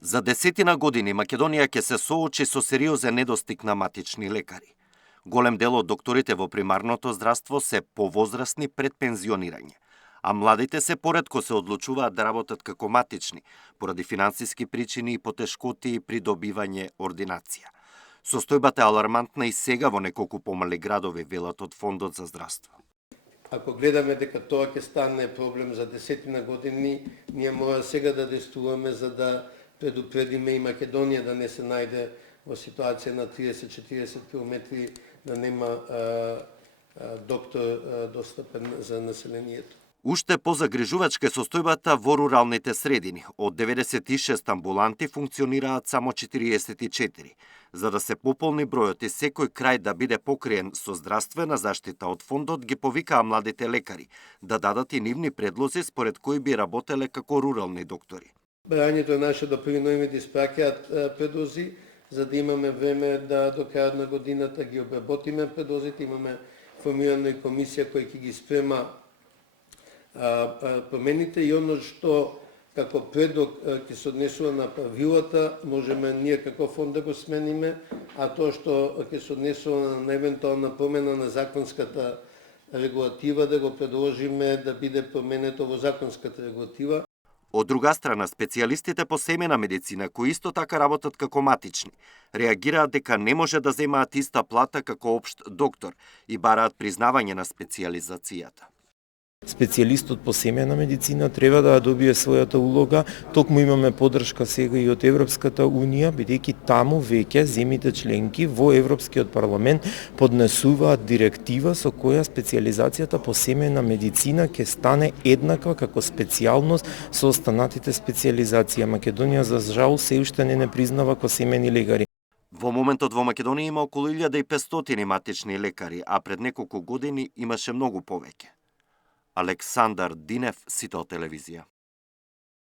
За десетина години Македонија ќе се соочи со сериозен недостиг на матични лекари. Голем дел од докторите во примарното здравство се повозрасни пред пензионирање, а младите се поретко се одлучуваат да работат како матични, поради финансиски причини и потешкоти при добивање ординација. Состојбата е алармантна и сега во неколку помали градови, велат од Фондот за здравство. Ако гледаме дека тоа ќе стане проблем за десетина години, ние мора сега да действуваме за да предупредиме и Македонија да не се најде во ситуација на 30-40 км да нема доктор достапен за населението. Уште позагрижувачка е состојбата во руралните средини. Од 96 амбуланти функционираат само 44. За да се пополни бројот и секој крај да биде покриен со здравствена заштита од фондот, ги повикаа младите лекари да дадат и нивни предлози според кои би работеле како рурални доктори. Брањето е наше да приноиме да испраќаат предлози, за да имаме време да до крајот на годината ги обработиме предлозите. Имаме формирана и комисија која ќе ги спрема промените и оно што како предлог ќе се однесува на правилата, можеме ние како фонд да го смениме, а тоа што ќе се однесува на евентуална промена на законската регулатива да го предложиме да биде променето во законската регулатива. Од друга страна, специјалистите по семена медицина, кои исто така работат како матични, реагираат дека не може да земаат иста плата како општ доктор и бараат признавање на специјализацијата. Специјалистот по семена медицина треба да добие својата улога. Токму имаме поддршка сега и од Европската Унија, бидејќи таму веќе земите членки во Европскиот парламент поднесуваат директива со која специјализацијата по семена медицина ќе стане еднаква како специјалност со останатите специјализации. Македонија за жал се уште не признава ко семени лекари. Во моментот во Македонија има околу 1500 матични лекари, а пред неколку години имаше многу повеќе. Александар Динев, Сител телевизија.